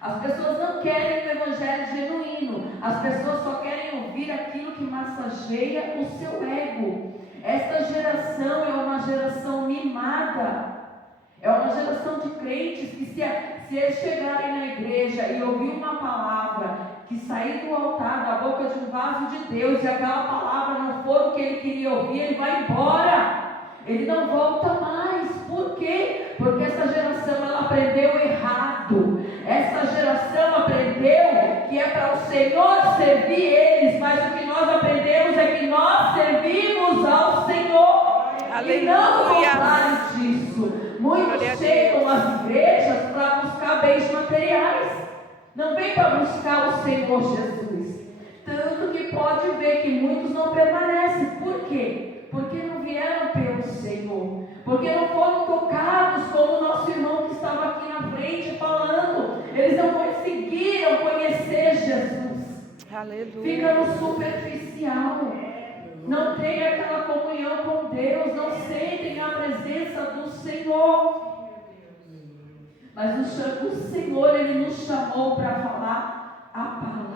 As pessoas não querem o evangelho genuíno. As pessoas só querem ouvir aquilo que massageia o seu ego. Esta geração é uma geração mimada. É uma geração de crentes que se eles chegarem na igreja e ouvir uma palavra que sair do altar, da boca de um vaso de Deus, e aquela palavra não for o que ele queria ouvir, ele vai embora. Ele não volta mais. Por quê? Porque essa geração ela aprendeu errado. Essa geração aprendeu que é para o Senhor servir eles, mas o que nós aprendemos é que nós servimos ao Senhor. Aleluia. E não o contrário disso. Muitos chegam às igrejas para buscar bens materiais. Não vem para buscar o Senhor Jesus. Tanto que pode ver que muitos não permanecem. Por quê? Porque não vieram pelo Senhor. Porque não foram tocados como o nosso irmão que estava aqui na frente falando. Eles não conseguiram conhecer Jesus. Aleluia. Fica no superficial. Não tem aquela comunhão com Deus. Não sentem a presença do Senhor. Mas o Senhor, Ele nos chamou para falar a palavra.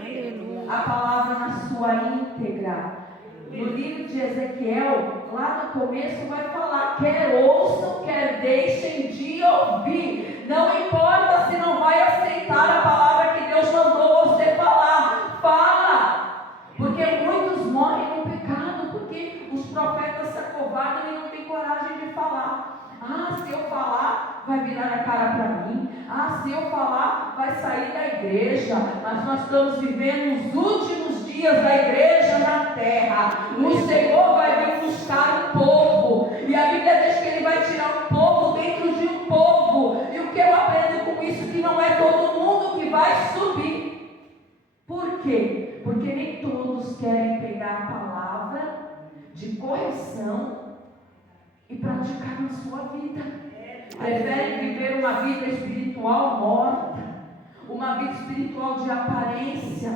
Aleluia. A palavra na sua íntegra. No livro de Ezequiel, lá no começo vai falar: quer ouçam, quer deixem de ouvir. Não importa se não vai aceitar a palavra que Deus mandou você falar. Fala. Porque muitos morrem no pecado, porque os profetas se acovardam e não têm coragem de falar. Ah, se eu falar, vai virar a cara para mim. Ah, se eu falar, vai sair da igreja. Mas nós estamos vivendo os últimos dias da igreja na terra. O Senhor vai vir buscar um povo. E a Bíblia diz que Ele vai tirar um povo dentro de um povo. E o que eu aprendo com isso? Que não é todo mundo que vai subir. Por quê? Porque nem todos querem pegar a palavra de correção e praticar na sua vida. Preferem viver uma vida espiritual morta, uma vida espiritual de aparência.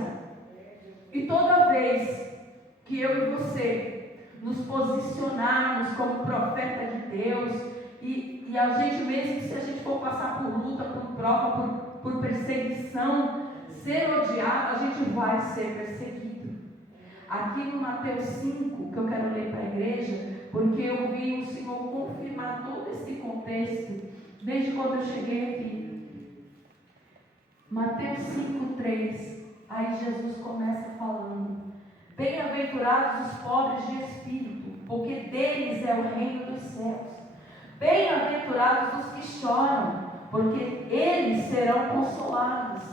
E toda vez que eu e você nos posicionarmos como profeta de Deus, e a gente, mesmo se a gente for passar por luta, por prova, por perseguição, ser odiado, a gente vai ser perseguido. Aqui no Mateus 5, que eu quero ler para a igreja, porque eu vi o Senhor confirmar todo esse contexto desde quando eu cheguei aqui. Mateus 5:3. Aí Jesus começa falando: bem-aventurados os pobres de espírito, porque deles é o reino dos céus. Bem-aventurados os que choram, porque eles serão consolados.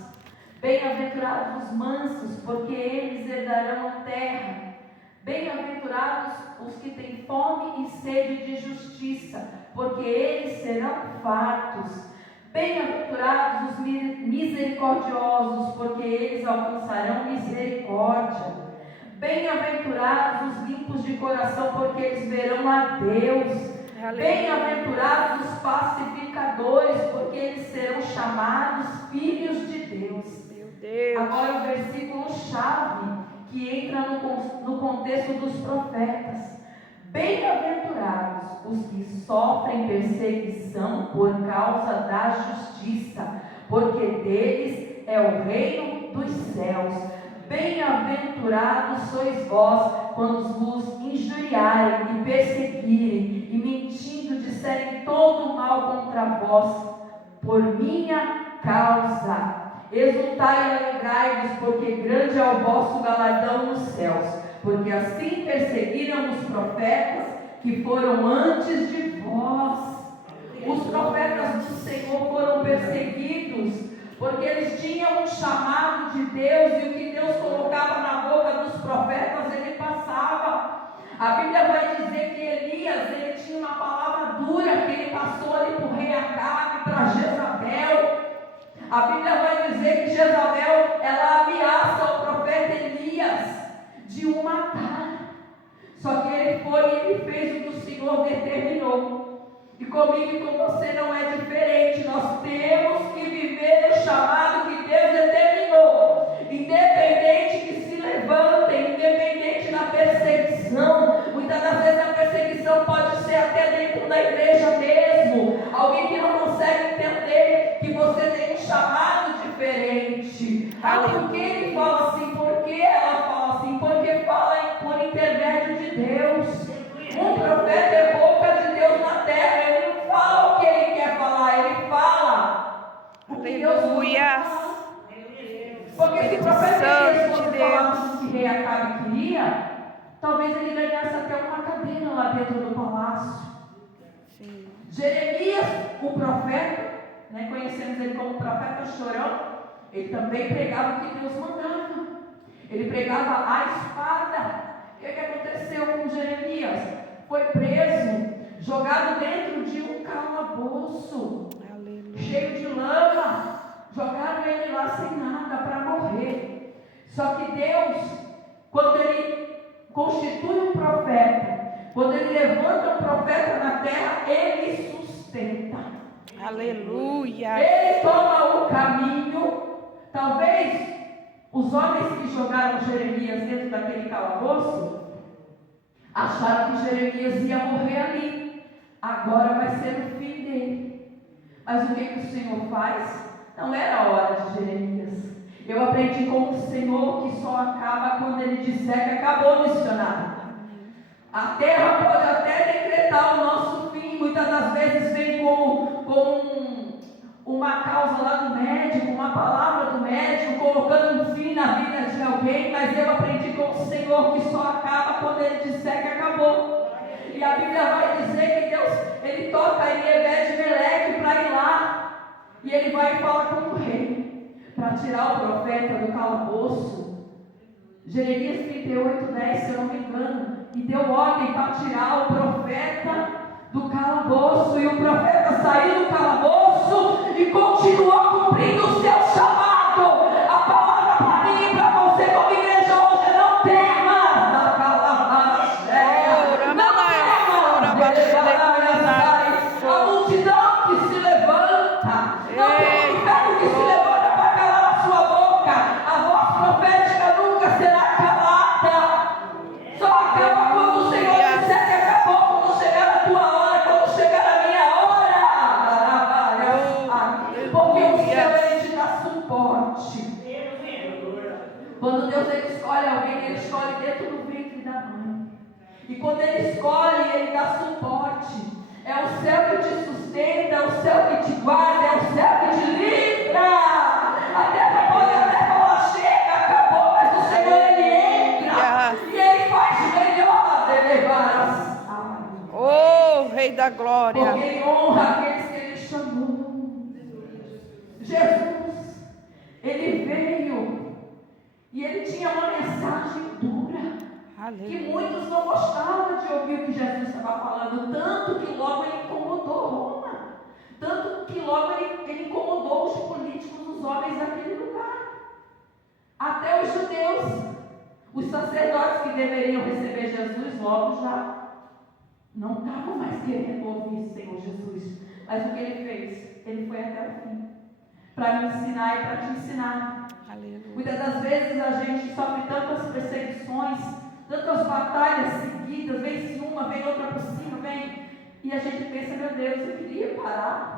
Bem-aventurados os mansos, porque eles herdarão a terra. Bem-aventurados os que têm fome e sede de justiça, porque eles serão fartos. Bem-aventurados os misericordiosos, porque eles alcançarão misericórdia. Bem-aventurados os limpos de coração, porque eles verão a Deus. Bem-aventurados os pacificadores, porque eles serão chamados filhos de Deus. Meu Deus. Agora o versículo chave que entra no contexto dos profetas. Bem-aventurados os que sofrem perseguição por causa da justiça, porque deles é o reino dos céus. Bem-aventurados sois vós quando vos injuriarem e perseguirem e mentindo disserem todo o mal contra vós por minha causa. Exultai e alegrai-vos, porque grande é o vosso galardão nos céus, porque assim perseguiram os profetas que foram antes de vós. Os profetas do Senhor foram perseguidos porque eles tinham um chamado de Deus, e o que Deus colocava na boca dos profetas ele passava. A Bíblia vai dizer que Elias, ele tinha uma palavra dura que ele passou ali para o rei Acabe, para Jezabel. A Bíblia vai dizer que Jezabel, ela ameaça o profeta Elias de o matar. Só que ele foi e ele fez o que o Senhor determinou. E comigo e com você não é diferente. Nós temos que viver o chamado que Deus determinou. Independente que se levantem, independente da perseguição. Muitas das vezes a perseguição pode ser até dentro da igreja mesmo. Alguém que não consegue entender que você tem um chamado Aleluia. Porque se o profeta Elias fosse falar do que rei Acabe queria, talvez ele ganhasse até uma cadeira lá dentro do palácio. Sim. Jeremias, o profeta, né, conhecemos ele como profeta chorão, ele também pregava o que Deus mandava. Ele pregava a espada. O que aconteceu com Jeremias? Foi preso, jogado dentro de um calabouço, cheio de lama. Jogaram ele lá sem nada para morrer. Só que Deus, quando Ele constitui um profeta, quando Ele levanta um profeta na terra, Ele sustenta. Aleluia. Ele toma o caminho. Talvez os homens que jogaram Jeremias dentro daquele calabouço acharam que Jeremias ia morrer ali. Agora vai ser o fim dele. Mas o que o Senhor faz? Não era a hora de Jeremias. Eu aprendi com o Senhor que só acaba quando Ele disser que acabou o missionário. A terra pode até decretar o nosso fim. Muitas das vezes vem com uma causa lá do médico, uma palavra do médico, colocando um fim na vida de alguém. Mas eu aprendi com o Senhor que só acaba quando Ele disser que acabou. E a Bíblia vai dizer que Deus, Ele toca em Ebed-Meleque para ir lá. E ele vai falar com o rei para tirar o profeta do calabouço. Jeremias 38:10, se eu não me engano. E deu ordem para tirar o profeta do calabouço. E o profeta saiu do calabouço e continuou cumprindo o seu chamado. A palavra para mim e para você como igreja hoje é: não temas da calabouça. A multidão que se levanta. Não tem inferno que se levanta para calar a sua boca. A voz profética nunca será calada. Só acaba quando o Senhor disser que acabou, quando chegar a tua hora, quando chegar a minha hora. Porque o céu, Ele te dá suporte. Quando Deus Ele escolhe alguém, Ele escolhe dentro do ventre da mãe. E quando Ele escolhe, Ele dá suporte. É o céu que te sustenta, é o céu que te guarda, é o céu que te livra. A terra pode até falar: chega, acabou, mas o Senhor Ele entra e Ele faz melhor elevar as almas. Oh, Rei da Glória. Porque Ele honra aqueles que Ele chamou. Jesus, Ele veio e Ele tinha uma mensagem dura. Que muitos não gostavam de ouvir o que Jesus estava falando, tanto que logo Ele incomodou Roma, tanto que logo ele incomodou os políticos, os homens daquele lugar, até os judeus, os sacerdotes que deveriam receber Jesus, logo já não estavam mais querendo ouvir o Senhor Jesus. Mas o que Ele fez? Ele foi até o fim, para me ensinar e para te ensinar. Aleluia. Muitas das vezes a gente sofre tantas perseguições, tantas batalhas seguidas, vem uma, vem outra por cima, vem, e a gente pensa: meu Deus, eu queria parar.